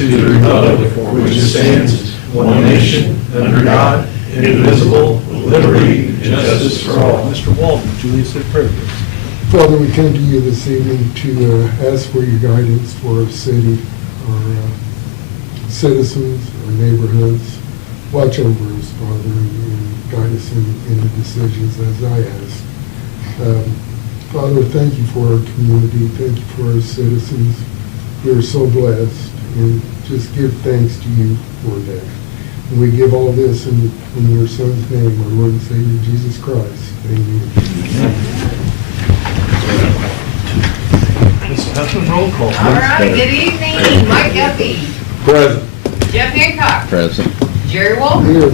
to the republic for which it stands, one nation, under God, indivisible, with liberty and justice for all. Mr. Walden, would you lead us in prayer, please? Father, we come to you this evening to ask for your guidance for our city, our citizens, our neighborhoods. Watch over us, Father, and guide us in the decisions as I ask. Father, thank you for our community. Thank you for our citizens. We are so blessed, and just give thanks to you for that. And we give all this in your Son's name, our Lord and Savior, Jesus Christ. Amen. Ms. Huffman, roll call, please. All right, good evening. Mike Guffey. Present. Jeff Hancock. Present. Jerry Wolf. Here.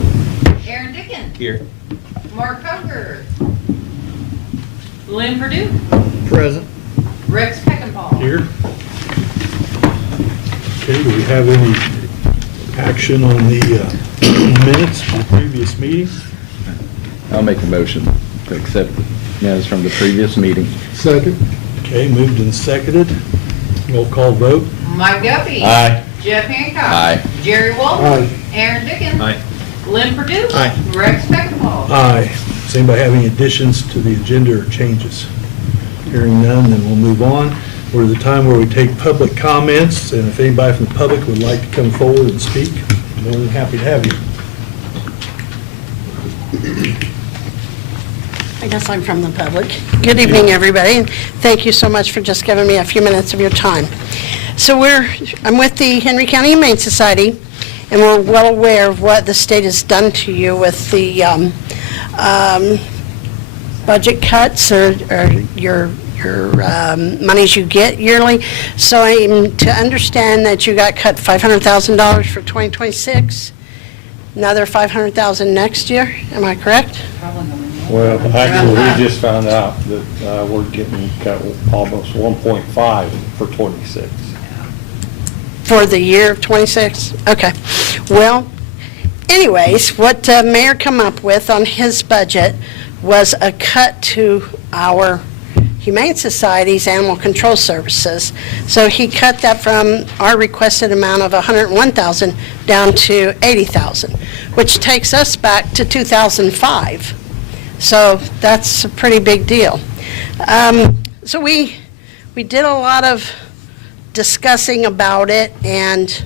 Aaron Dickens. Here. Mark Coker. Lynn Purdue. Present. Rex Peckinpah. Here. Okay, do we have any action on the minutes from the previous meeting? I'll make a motion to accept minutes from the previous meeting. Second. Okay, moved and seconded. Roll call vote. Mike Guffey. Aye. Jeff Hancock. Aye. Jerry Wolf. Aye. Aaron Dickens. Aye. Lynn Purdue. Aye. Rex Peckinpah. Aye. Does anybody have any additions to the agenda or changes? Hearing none, then we'll move on. We're at the time where we take public comments, and if anybody from the public would like to come forward and speak, I'm more than happy to have you. I guess I'm from the public. Good evening, everybody, and thank you so much for just giving me a few minutes of your time. So I'm with the Henry County Humane Society, and we're well aware of what the state has done to you with the budget cuts or your monies you get yearly. So I'm to understand that you got cut $500,000 for 2026, another $500,000 next year. Am I correct? Well, actually, we just found out that we're getting cut almost 1.5 for 26. For the year of 26? Okay. Well, anyways, what Mayor come up with on his budget was a cut to our Humane Society's animal control services. So he cut that from our requested amount of $101,000 down to $80,000, which takes us back to 2005. So that's a pretty big deal. So we did a lot of discussing about it, and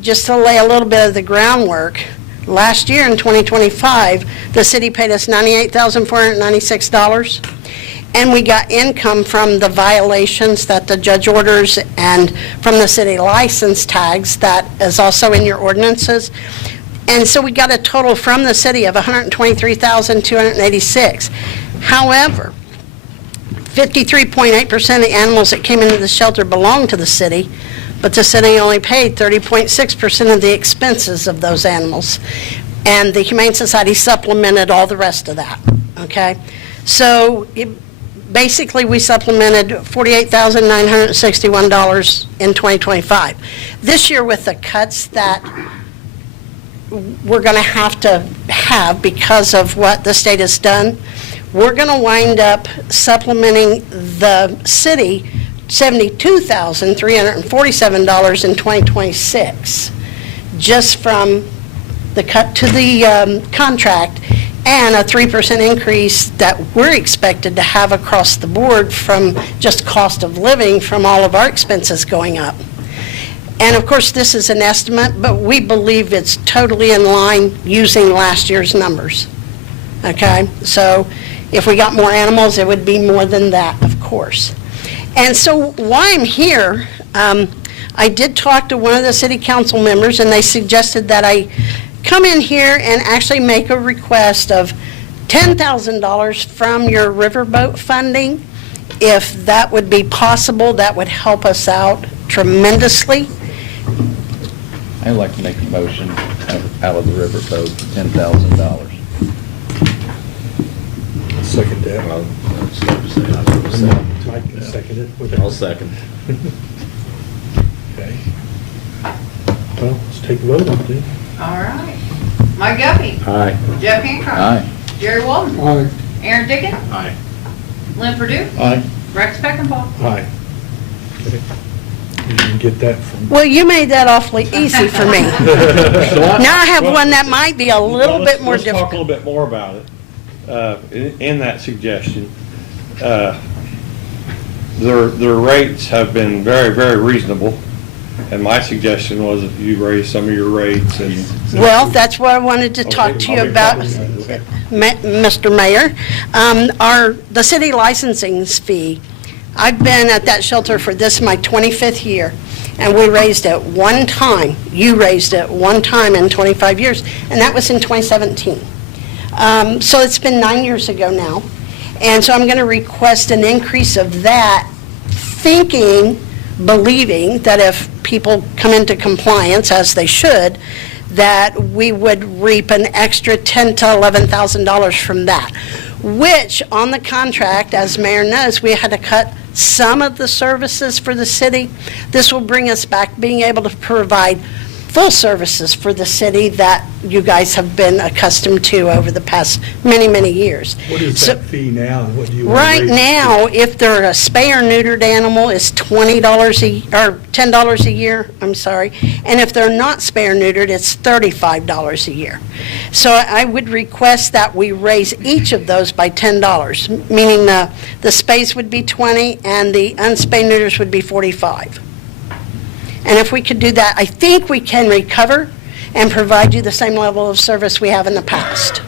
just to lay a little bit of the groundwork, last year in 2025, the city paid us $98,496, and we got income from the violations that the judge orders and from the city license tags that is also in your ordinances. And so we got a total from the city of $123,286. However, 53.8% of the animals that came into the shelter belonged to the city, but the city only paid 30.6% of the expenses of those animals. And the Humane Society supplemented all the rest of that, okay? So basically, we supplemented $48,961 in 2025. This year, with the cuts that we're going to have because of what the state has done, we're going to wind up supplementing the city $72,347 in 2026, just from the cut to the contract and a 3% increase that we're expected to have across the board from just cost of living from all of our expenses going up. And of course, this is an estimate, but we believe it's totally in line using last year's numbers. Okay? So if we got more animals, it would be more than that, of course. And so while I'm here, I did talk to one of the city council members, and they suggested that I come in here and actually make a request of $10,000 from your riverboat funding. If that would be possible, that would help us out tremendously. I'd like to make a motion out of the riverboat, $10,000. Second that. Mike can second it. I'll second. Okay. Well, let's take a vote on it. All right. Mike Guffey. Aye. Jeff Hancock. Aye. Jerry Walden. Aye. Aaron Dickens. Aye. Lynn Purdue. Aye. Rex Peckinpah. Aye. Okay. You can get that from, Well, you made that awfully easy for me. Now I have one that might be a little Well, bit more Let's talk a little difficult. bit more about it. In that suggestion, their rates have been very, very reasonable. And my suggestion was if you raise some of your rates and. Well, that's what I wanted to talk to you about, Mr. Mayor. The city licensing fee, I've been at that shelter for this, my 25th year, and we raised it one time. You raised it one time in 25 years, and that was in 2017. So it's been 9 years ago now. And so I'm going to request an increase of that, believing that if people come into compliance, as they should, that we would reap an extra $10,000 to $11,000 from that, which on the contract, as Mayor knows, we had to cut some of the services for the city. This will bring us back being able to provide full services for the city that you guys have been accustomed to over the past many, many years. what is So- that fee now, and what do you want to Right raise it to? now, if they're a spay or neutered animal, it's $20 or $10 a year, I'm sorry. And if they're not spay or neutered, it's $35 a year. So I would request that we raise each of those by $10, meaning the spays would be 20 and the unspay neuters would be 45. And if we could do that, I think we can recover and provide you the same level of service we have in the past.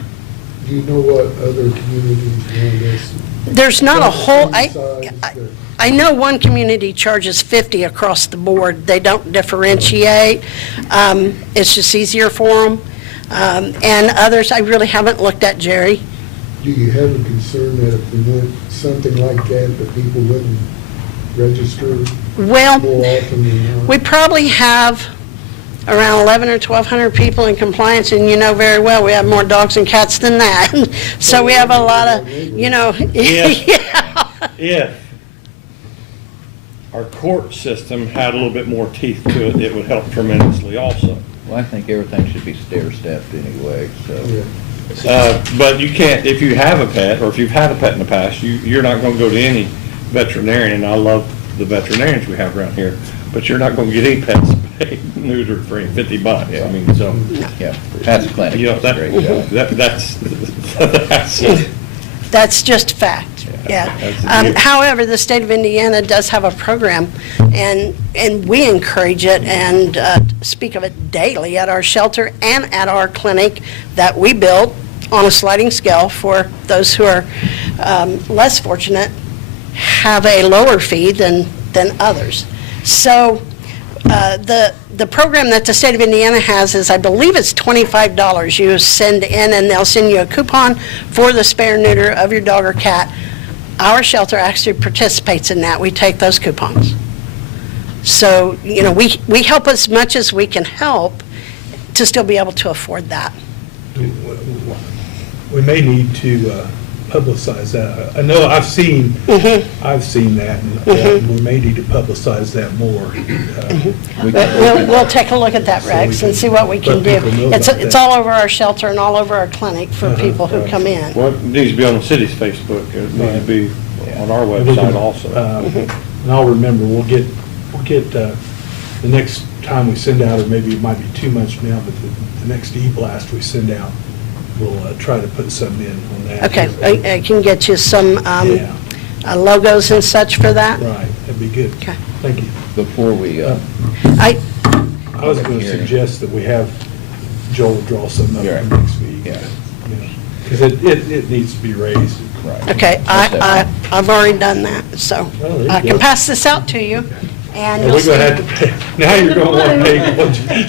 Do you know what other communities around us? There's not a whole, Size that- I know one community charges 50 across the board. They don't differentiate. It's just easier for them. And others, I really haven't looked at, Jerry. Do you have a concern that if we went something like that people wouldn't register Well, more often than not? we probably have around 1,100 or 1,200 people in compliance, and you know very well, we have more dogs and cats than that. So we have a lot of, Yeah. yeah. If our court system had a little bit more teeth to it, it would help tremendously also. Well, I think everything should be stair-stepped anyway, so. Yeah. But you can't, if you have a pet, or if you've had a pet in the past, you're not gonna go to any veterinarian, and I love the veterinarians we have around here, but you're not gonna get any pets spayed, neutered for $50. I mean, so, Yeah, that's a clinic, you know, does a great job. that's, That's just fact, yeah. That's a given. However, the state of Indiana does have a program, and we encourage it and speak of it daily at our shelter and at our clinic that we built on a sliding scale for those who are less fortunate, have a lower fee than others. So the program that the state of Indiana has is, I believe it's $25. You send in, and they'll send you a coupon for the spay or neuter of your dog or cat. Our shelter actually participates in that. We take those coupons. So, you know, we help as much as we can help to still be able to afford that. We may need to publicize that. I know I've seen that, and we may need to publicize that more. We But can- we'll take a look at that, So we Rex, and can see what we can let do. people know It's about it's that. all over our shelter and all over our clinic for people who right. come in. well, it needs to be on the city's Facebook, it needs to be on our website also. And I'll remember, we'll get, the next time we send out, or maybe it might be too much now, but the next e-blast we send out, we'll try to put some in on that. Okay, I can get you some Yeah, logos and such for that. right, that'd be good. Okay. Thank you. Before we, I, I was going to Hearing. suggest that we have Joel draw something up Yeah. for next week. Yeah. Because it needs to be raised. right. okay, I've already done that, so Well, there you I can go. pass this out to you, and Are you'll we see. going to have to pay? Now you're going to want to pay.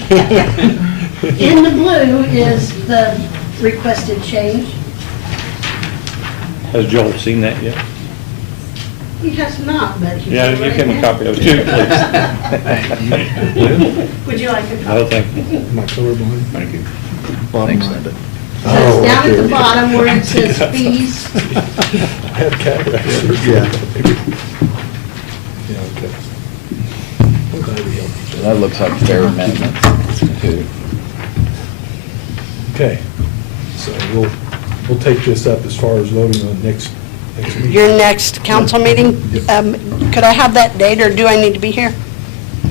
In the blue is the requested change. Has Joel seen that yet? He has not, but he. Yeah, give him a copy of it too, please. Would you like a copy? No, thank you. My colorblind? Thank you. Thanks, Linda. So it's down at the Oh, okay. bottom where it says fees. I have cataracts. Yeah. Yeah, okay. I'm glad we helped each So other. that looks like fair amendment too. Okay, so we'll take this up as far as voting on next meeting. Your next council meeting, could I have that date, or do I need to be here?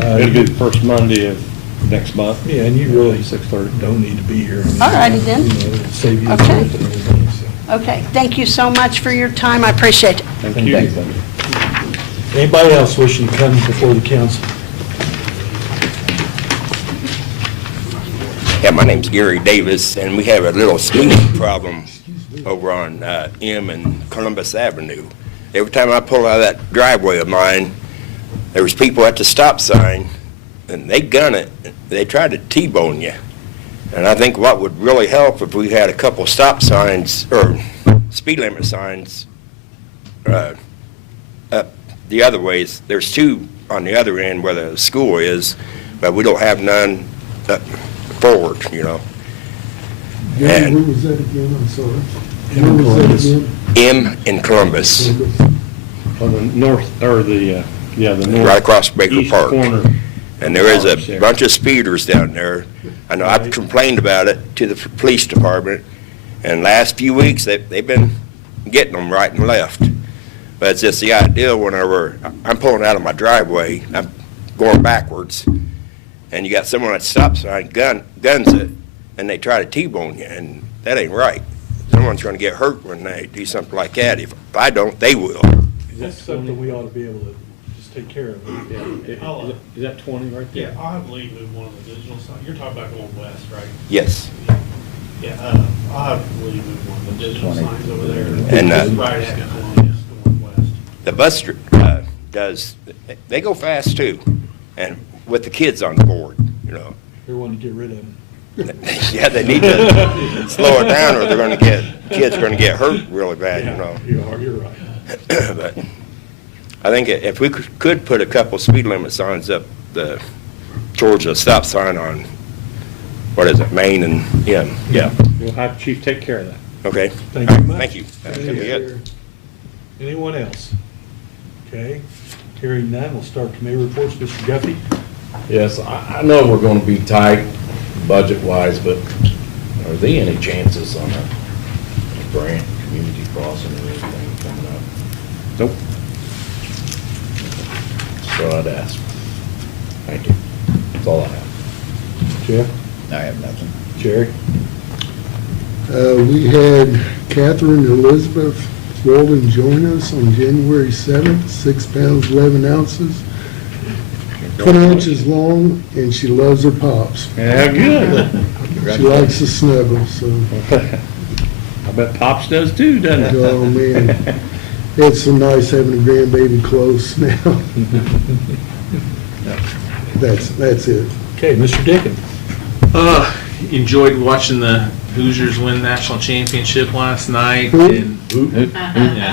It'll be the first Monday of next month. Yeah, and you really 6:30. don't need to be here. All righty then. You know, it'll save you the Okay. trip and everything, so. Okay, thank you so much for your time, I appreciate it. Thank Thank you. you. Anybody else wishing to come before the council? Yeah, my name's Gary Davis, and we have a little speeding problem over on M and Columbus Avenue. Every time I pull out of that driveway of mine, there was people at the stop sign, and they gun it. They tried to T-bone you. And I think what would really help if we had a couple stop signs, or speed limit signs, up the other ways. There's two on the other end where the school is, but we don't have none up forward, you know. Gary, And- where was that again? I'm sorry. In Where was Columbus. that again? M in Columbus, On the north, or the north. right across Baker east Park. corner. And there is College there. a bunch of speeders down there. I know I've complained about it to the police department, and last few weeks, they've been getting them right and left. But it's just the idea whenever I'm pulling out of my driveway, I'm going backwards, and you got someone at stop sign guns it, and they try to T-bone you, and that ain't right. Someone's gonna get hurt when they do something like that. If I don't, they will. Is that something we ought to be able to just take care of? Is that 20 right there? Yeah, I'll have Lee move one of the digital signs. You're talking about going west, right? Yes. Yeah, I'll have Lee move one of the digital 20. signs over there. And, Right at Columbus, going west. The bus does, they go fast too, and with the kids on board, you know. We want to get rid of them. Yeah, they need to slow it down or they're gonna kids are gonna get hurt really bad, you know. You're right. But I think if we could put a couple speed limit signs up towards the stop sign on, what is it, Main and M? Yeah. We'll have Chief take care of that. Okay. Thank you All right, much. Thank you. That can be it. Anyone else? Okay, hearing none, we'll start committee reports. Mr. Guffey? Yes, I know we're gonna be tight budget-wise, but are there any chances on a grant, community crossing or anything coming up? Nope. So I'd ask. Thank you. That's all I have. Jeff? I have nothing. Jerry? We had Catherine Elizabeth Walden join us on January 7th, 6 pounds, 11 ounces, 20 inches long, and she loves her pops. Yeah, good. She likes to snuggle, so, I bet Pops does too, doesn't he? oh man, it's so nice having a grandbaby close now. That's it. Okay, Mr. Dickens? Enjoyed watching the Hoosiers win national championship last night. And yeah,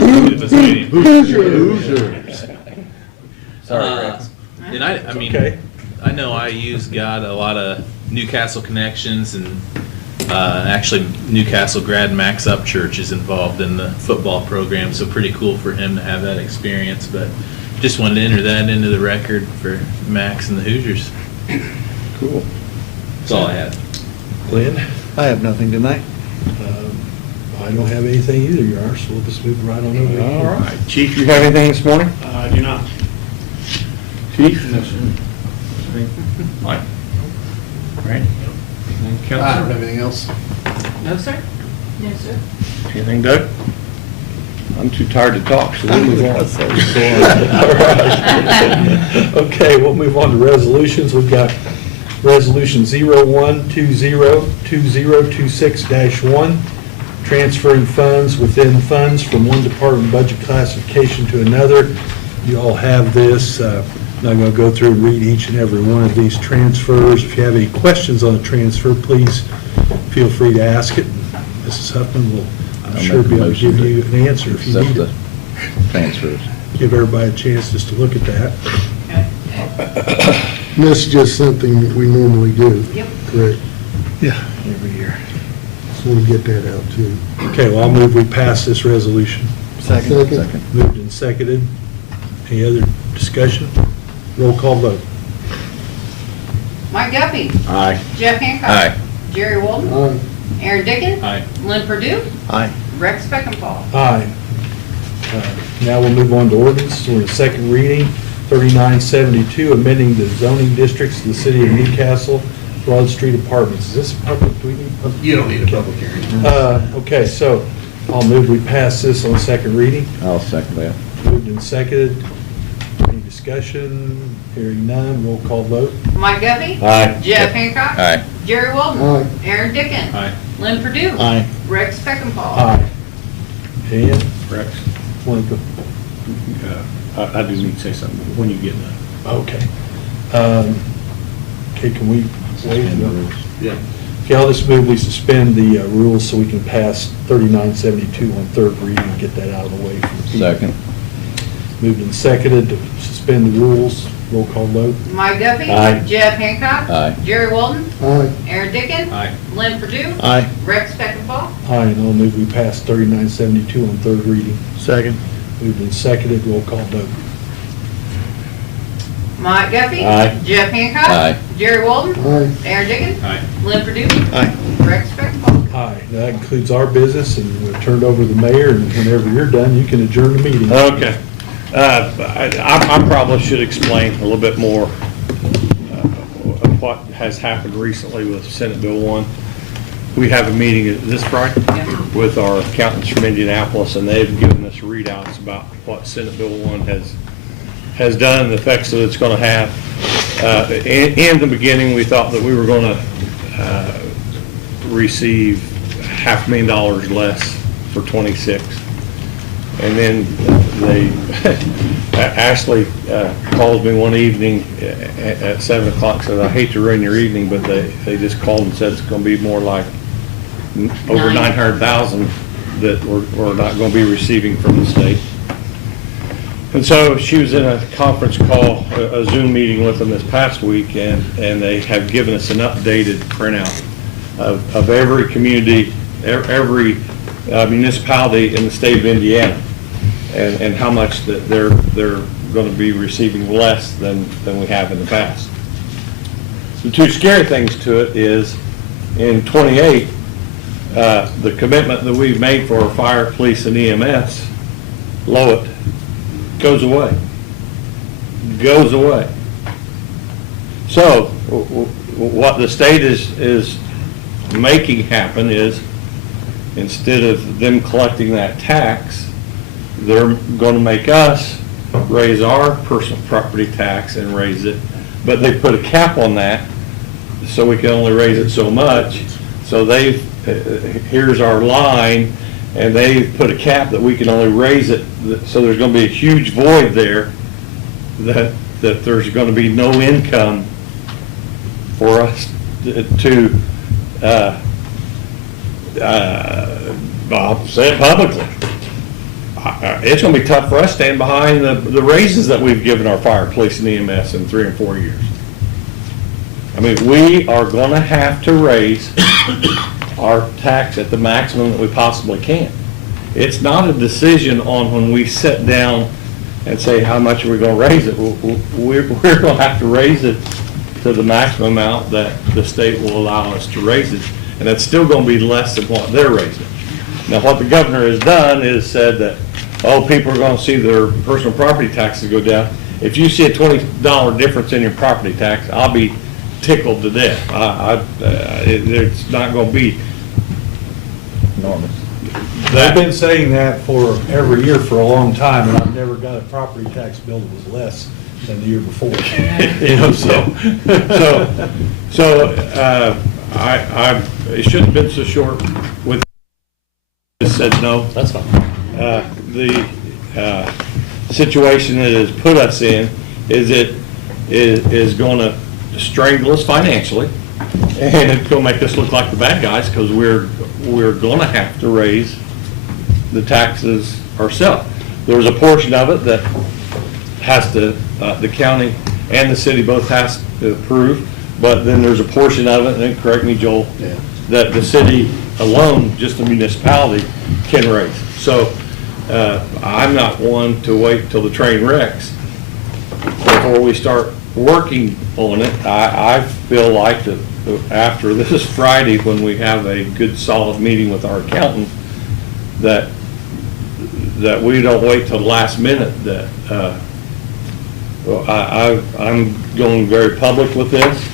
Sorry, Rex. And I mean, Okay. I know IU's got a lot of Newcastle connections, and actually Newcastle grad Max Upchurch is involved in the football program, so pretty cool for him to have that experience. But just wanted to enter that into the record for Max and the Hoosiers. Cool. That's all I had. Glenn? I have nothing tonight. I don't have anything either, yours, so we'll just move right on over. All right. Chief, you have anything this morning? I do not. Chief? No, sir. Mike? Randy? I don't have anything else. No, sir? No, sir. Anything, Doug? I'm too tired to talk, so we'll move on. Okay, we'll move on to resolutions. We've got Resolution 01202026-1, transferring funds within funds from one department budget classification to another. You all have this. I'm not going to go through and read each and every one of these transfers. If you have any questions on the transfer, please feel free to ask it. Mrs. Huffman will, I'm I'll sure, make a be able to motion give to you an answer if you Accept need the it. transfers. Give everybody a chance just to look at that. And this is just something that we normally do. Yep. Correct. Yeah, every year. Just want to get that out too. Okay, well, I'll move we pass this resolution. Second. Moved and seconded. Any other discussion? Roll call vote. Mike Guffey. Aye. Jeff Hancock. Aye. Jerry Walden. Aye. Aaron Dickens. Aye. Lynn Purdue. Aye. Rex Beckenpaul. Aye. Now we'll move on to ordinance. We're in second reading. 3972, amending the zoning districts of the city of Newcastle, Broad Street Apartments. Is this public? Do we need public? You don't need a public hearing. Okay, so I'll move we pass this on second reading. I'll second that. Moved and seconded. Any discussion? Hearing none, roll call vote. Mike Duffy? Aye. Jeff Hancock? Aye. Jerry Walden? Aye. Aaron Dickens? Aye. Lynn Purdue? Aye. Rex Speckenpaul? Aye. And, Rex, want to I do need to say something when you get done. go? Okay. Okay, can we waive the rules? Yeah. Okay, I'll just move we suspend the rules so we can pass 3972 on third reading and get that out of the way for the people. Second. Moved and seconded to suspend the rules. Roll call vote. Mike Duffy? Aye. Jeff Hancock? Aye. Jerry Walden? Aye. Aaron Dickens? Aye. Lynn Purdue? Aye. Rex Speckenpaul? Aye, and I'll move we pass 3972 on third reading. Second. Moved and seconded. Roll call vote. Mike Duffy? Aye. Jeff Hancock? Aye. Jerry Walden? Aye. Aaron Dickens? Aye. Lynn Purdue? Aye. Rex Speckenpaul? Aye. That concludes our business, and we'll turn it over to the mayor, and whenever you're done, you can adjourn the meeting. Okay. I probably should explain a little bit more of what has happened recently with Senate Bill 1. We have a meeting this Friday with our accountants from Indianapolis, and they've given us readouts about what Senate Bill 1 has done and the effects that it's going to have. In the beginning, we thought that we were going to receive $500,000 less for 26. And then Ashley called me one evening at 7 o'clock, said, I hate to ruin your evening, but they just called and said it's going to be more like over 900,000 that we're not going to be receiving from the state. And so she was in a conference call, a Zoom meeting with them this past week, and they have given us an updated printout of every community, every municipality in the state of Indiana, and how much that they're going to be receiving less than we have in the past. The two scary things to it is, in 28, the commitment that we've made for fire, police, and EMS, Lowit, goes away. Goes away. So, what the state is making happen is, instead of them collecting that tax, they're going to make us raise our personal property tax and raise it, but they put a cap on that, so we can only raise it so much. So here's our line, and they put a cap that we can only raise it, so there's going to be a huge void there, that there's going to be no income for us to I'll say it publicly. It's going to be tough for us staying behind the raises that we've given our fire, police, and EMS in 3 and 4 years. I mean, we are going to have to raise our tax at the maximum that we possibly can. It's not a decision on when we sit down and say how much are we going to raise it. We're going to have to raise it to the maximum amount that the state will allow us to raise it, and that's still going to be less than what they're raising. Now, what the governor has done is said that, oh, people are going to see their personal property taxes go down. If you see a $20 difference in your property tax, I'll be tickled to death. It's not going to be Enormous. They've been saying that for every year for a long time, and I've never got a property tax bill that was less than the year before. You know, it shouldn't have been so short with, just said no. That's fine. The situation that it has put us in is going to strangle us financially, and it's going to make us look like the bad guys, because we're going to have to raise the taxes ourselves. There's a portion of it that has to, the county and the city both has to approve, but then there's a portion of it, and correct me, Joel, that the city alone, just the municipality, can raise. So I'm not one to wait till the train wrecks before we start working on it. I feel like that after this Friday, when we have a good solid meeting with our accountant, that we don't wait till the last minute Well, I'm going very public with this,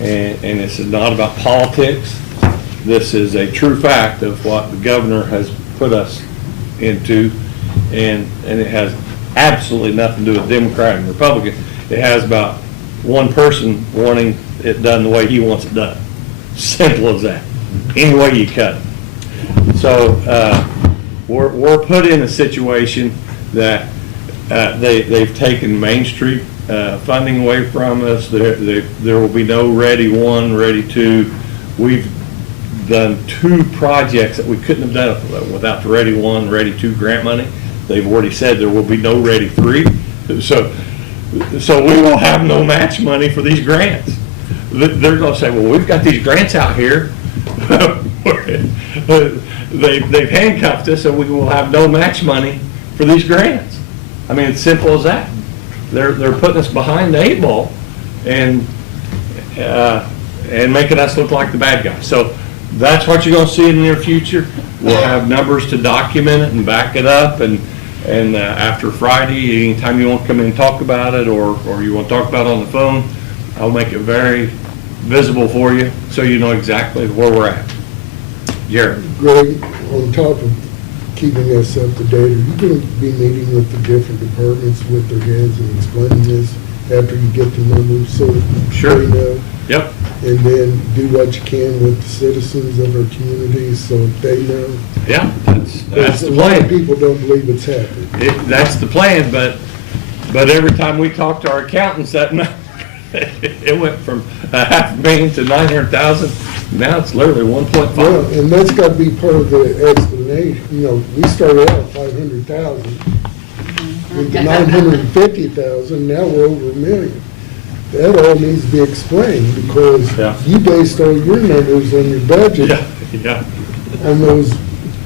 and this is not about politics. This is a true fact of what the governor has put us into, and it has absolutely nothing to do with Democrat and Republican. It has about one person wanting it done the way he wants it done. Simple as that. Any way you cut it. So, we're put in a situation that they've taken Main Street funding away from us. There will be no Ready 1, Ready 2. We've done 2 projects that we couldn't have done without the Ready 1, Ready 2 grant money. They've already said there will be no Ready 3. So we will have no match money for these grants. They're going to say, well, we've got these grants out here. They've handcuffed us, and we will have no match money for these grants. I mean, it's simple as that. They're putting us behind the 8 ball and making us look like the bad guy. So that's what you're going to see in the near future. We'll have numbers to document it and back it up, and after Friday, anytime you want to come in and talk about it, or you want to talk about it on the phone, I'll make it very visible for you, so you know exactly where we're at. Jared? Greg, on top of keeping us up to date, are you going to be meeting with the different departments with their heads and explaining this after you get the numbers so Sure. they know? Yep. And then do what you can with the citizens of our communities so they know? Yeah, that's Because the a lot of plan. people don't believe it's happening. That's the plan, but every time we talk to our accountants, that it went from $500,000 to $900,000. Now it's literally 1.5. Well, and that's got to be part of the explanation. You know, we started out 500,000, went to 950,000, now we're over $1 million. That all needs to be explained because Yeah. you based all your numbers on your budget Yeah, on those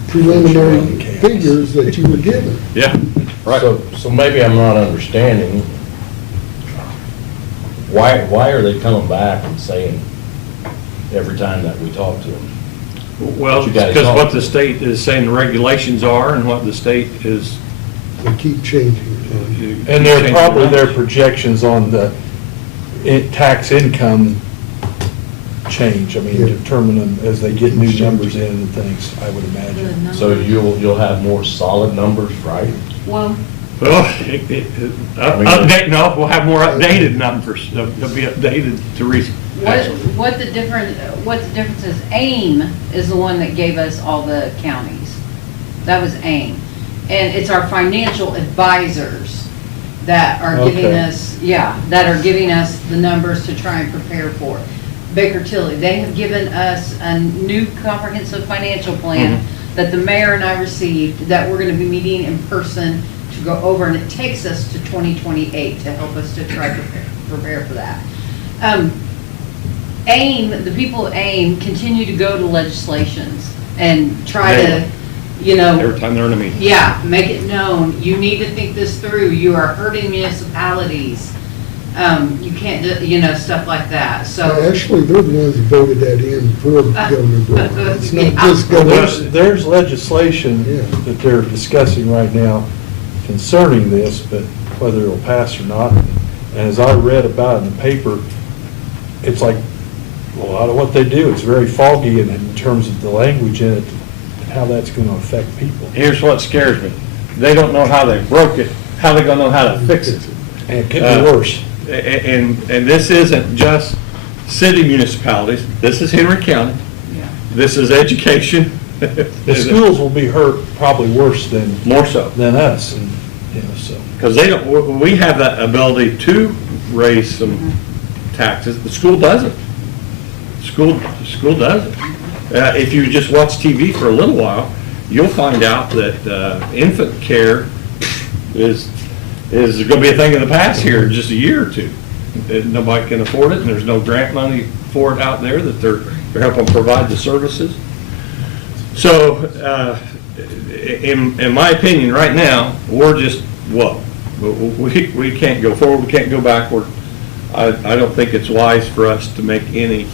preliminary figures that you were given. yeah, right. So maybe I'm not understanding, why are they coming back and saying every time that we talk to them? Well, you guys because talk what to. the state is saying the regulations are and what the state is. They keep changing. And they're probably their projections on the tax income change. I mean, Yeah. determine them as they get new numbers in and things, I would imagine. So you'll have more solid numbers, right? Well, Well, I mean- update, no, we'll have more updated numbers. They'll be updated to What the difference is, AIM is the one that gave us all the counties. That was AIM. And it's our financial advisors that are giving Okay. us, that are giving us the numbers to try and prepare for. Baker Tilly, they have given us a new comprehensive financial plan that the mayor and I received, that we're gonna be meeting in person to go over, and it takes us to 2028 to help us to try to prepare for that. AIM, the people at AIM continue to go to legislations and try to, every time they're in a meeting. make it known, you need to think this through, you are hurting municipalities. You can't do, stuff like that, so. Actually, they're the ones that voted that in for Governor Brown. It's not Yeah. just Well, Governor. there's legislation Yeah. that they're discussing right now concerning this, but whether it'll pass or not. And as I read about in the paper, it's like, a lot of what they do, it's very foggy in terms of the language in it, how that's going to affect people. Here's what scares me. They don't know how they broke it, how they gonna know how to fix it. And it could be worse. And this isn't just city municipalities, this is Henry County, this is education. The schools will be hurt probably worse than More so, us, and, so. because we have that ability to raise some taxes, the school doesn't. School doesn't. If you just watch TV for a little while, you'll find out that infant care is going to be a thing of the past here in just a year or two. Nobody can afford it, and there's no grant money for it out there that they're helping provide the services. So, in my opinion, right now, we're just, we can't go forward, we can't go backward. I don't think it's wise for us to make any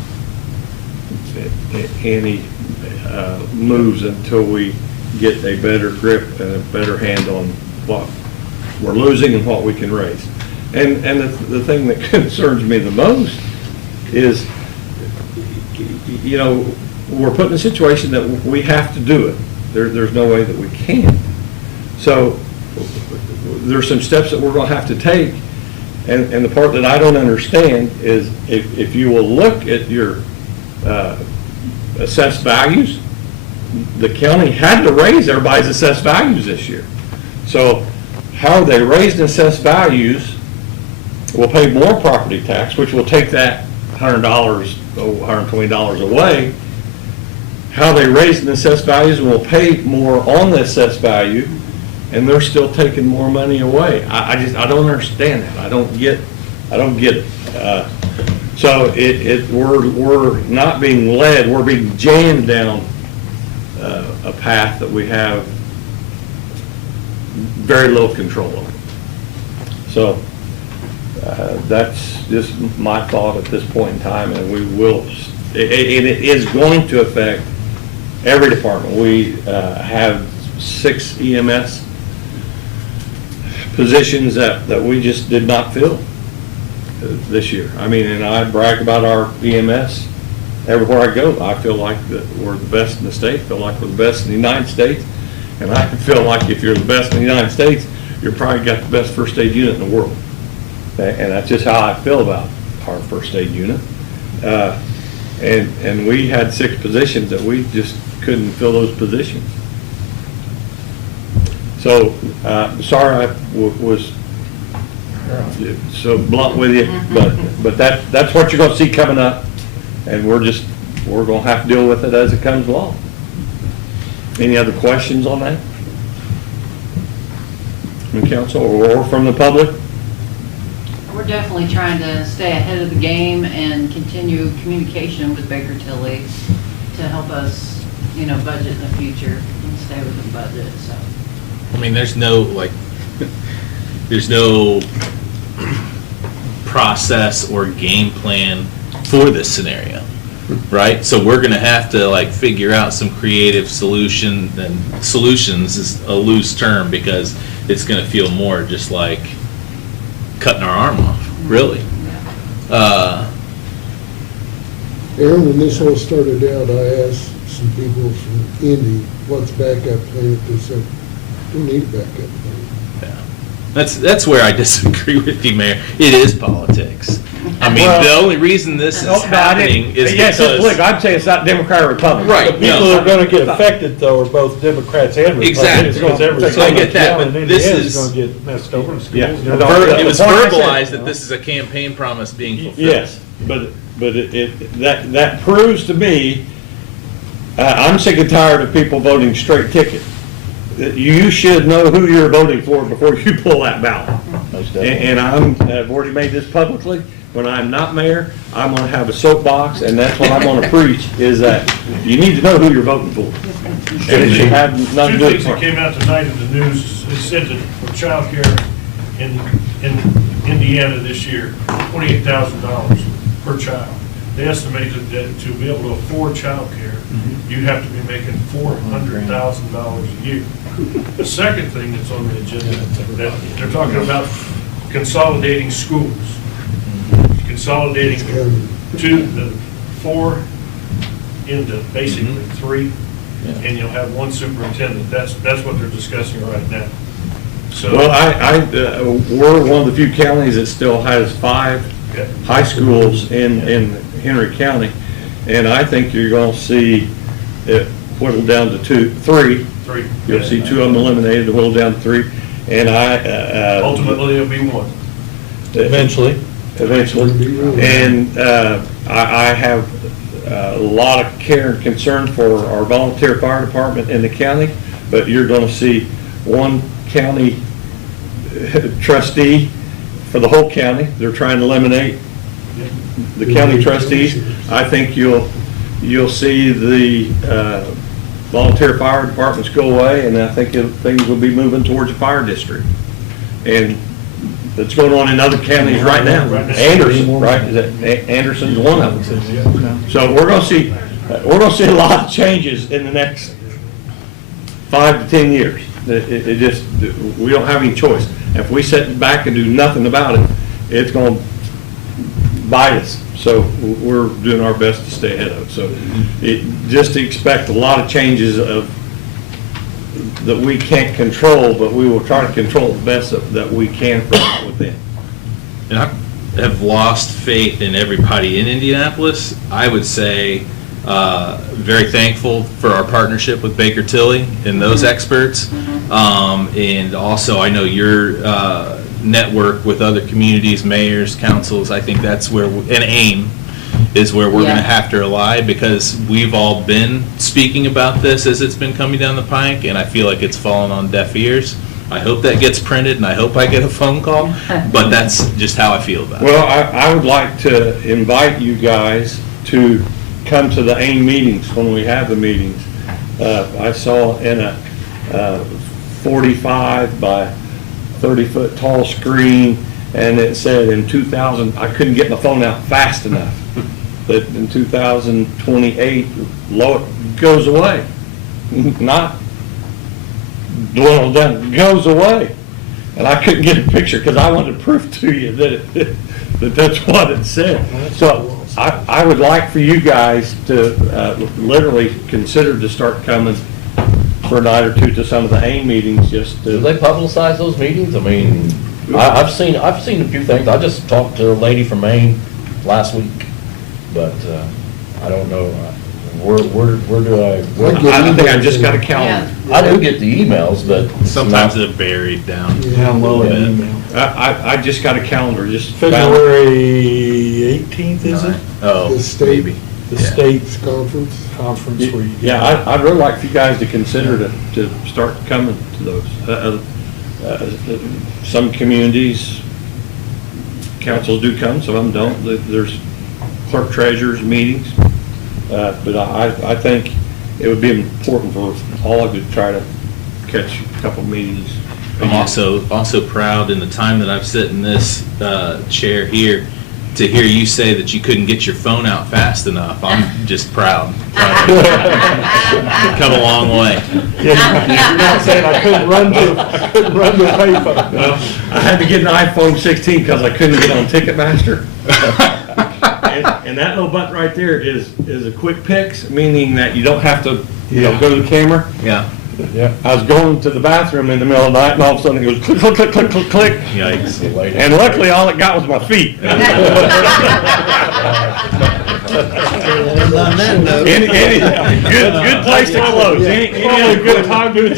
moves until we get a better grip and a better hand on what we're losing and what we can raise. And the thing that concerns me the most is, you know, we're put in a situation that we have to do it. There's no way that we can't. So there's some steps that we're gonna have to take, and the part that I don't understand is if you will look at your assessed values, the county had to raise everybody's assessed values this year. So how they raised assessed values will pay more property tax, which will take that $100, $120 away. How they raised the assessed values will pay more on the assessed value, and they're still taking more money away. I don't understand that. I don't get it. So we're not being led, we're being jammed down a path that we have very little control over. So that's just my thought at this point in time, and we will, and it is going to affect every department. We have 6 EMS positions that we just did not fill this year. I mean, and I brag about our EMS everywhere I go. I feel like that we're the best in the state, feel like we're the best in the United States, and I feel like if you're the best in the United States, you're probably got the best first aid unit in the world. And that's just how I feel about our first aid unit. And we had 6 positions that we just couldn't fill those positions. So, sorry I was so blunt with you, but that's what you're gonna see coming up, and we're gonna have to deal with it as it comes along. Any other questions on that? From council or from the public? We're definitely trying to stay ahead of the game and continue communication with Baker Tilly to help us, you know, budget in the future and stay within budget, so. I mean, there's no process or game plan for this scenario, right? So we're gonna have to like figure out some creative solution, and solutions is a loose term because it's gonna feel more just like cutting our arm off, really. Aaron, when this all started out, I asked some people from Indy, what's backup plan? They said, don't need a backup plan. Yeah. That's where I disagree with you, Mayor. It is politics. I mean, Well, the only reason this is happening is Yes, it's political. because. I'd say it's not Democrat or Republican. Right. The people that are gonna get affected though are both Democrats and Republicans. Exactly. Because every So I get that, town but in this Indiana is- gonna get messed over in schools. Yeah. You know, It was The point I said- verbalized that this is a campaign promise being fulfilled. Yes, but that proves to me, I'm sick and tired of people voting straight ticket. You should know who you're voting for before you pull that ballot. And I've already made this publicly. When I'm not mayor, I'm gonna have a soapbox, and that's what I'm gonna preach, is that you need to know who you're voting for. And it should have nothing Two to do things that with. came out tonight in the news, it said that for childcare in Indiana this year, $28,000 per child. They estimated that to be able to afford childcare, you have to be making $400,000 a year. The second thing that's on the agenda, that they're talking about consolidating schools. Consolidating the 4 into basically 3, and you'll have 1 superintendent. That's what they're discussing right now. So. Well, we're one of the few counties that still has 5 Okay. high schools in Henry County, and I think you're gonna see it whittled down to 3. 3. You'll see 2 of them eliminated, whittled down to 3, and Ultimately, it'll be 1. Eventually. And I have a lot of care and concern for our volunteer fire department in the county, but you're gonna see 1 county trustee for the whole county. They're trying to eliminate the county trustees. I think you'll see the volunteer fire departments go away, and I think things will be moving towards a fire district. And that's going on in other counties right now. Anderson, right? Anderson's one of them. So we're gonna see a lot of changes in the next 5 to 10 years. It just, we don't have any choice. If we sit back and do nothing about it, it's gonna bite us. So we're doing our best to stay ahead of it. So just expect a lot of changes that we can't control, but we will try to control the best that we can from within. And I have lost faith in everybody in Indianapolis. I would say very thankful for our partnership with Baker Tilly and those experts. And also, I know your network with other communities, mayors, councils, I think that's where, and AIM is where we're going to Yeah. have to rely, because we've all been speaking about this as it's been coming down the pike, and I feel like it's fallen on deaf ears. I hope that gets printed, and I hope I get a phone call, but that's just how I feel about it. Well, I would like to invite you guys to come to the AIM meetings when we have the meetings. I saw in a 45 by 30-foot tall screen, and it said in 2000, I couldn't get my phone out fast enough, that in 2028, it goes away. Not dwindled down, goes away. And I couldn't get a picture because I wanted to prove to you that that's what it said. So I would like for you guys to literally consider to start coming for a night or two to some of the AIM meetings, just Do to. they publicize those meetings? I mean, I've seen a few things. I just talked to a lady from Maine last week, but I don't know. Where do I? I think I just got a calendar. Yeah. I do get the emails, but Sometimes they're buried down. Download an email. I just got a calendar, just. February 18th, is it? Oh, The state maybe. The Yeah. state's conference. conference where you. Yeah, I'd really like for you guys to consider to start coming to those. Some communities, councils do come, some of them don't. There's clerk treasurers meetings. But I think it would be important for all of you to try to catch a couple meetings. I'm also proud in the time that I've sat in this chair here to hear you say that you couldn't get your phone out fast enough. I'm just proud. Come a long way. You're not saying I couldn't run to the payphone. Well, I had to get an iPhone 16 because I couldn't get on Ticketmaster. And that little button right there is a quick picks, meaning that you don't have to, go to the camera. Yeah. Yeah. I was going to the bathroom in the middle of the night, and all of a sudden it goes click, click, click, click, click, click. Yikes. And luckily, all it got was my feet. On that note. Good place to close. Any other good time to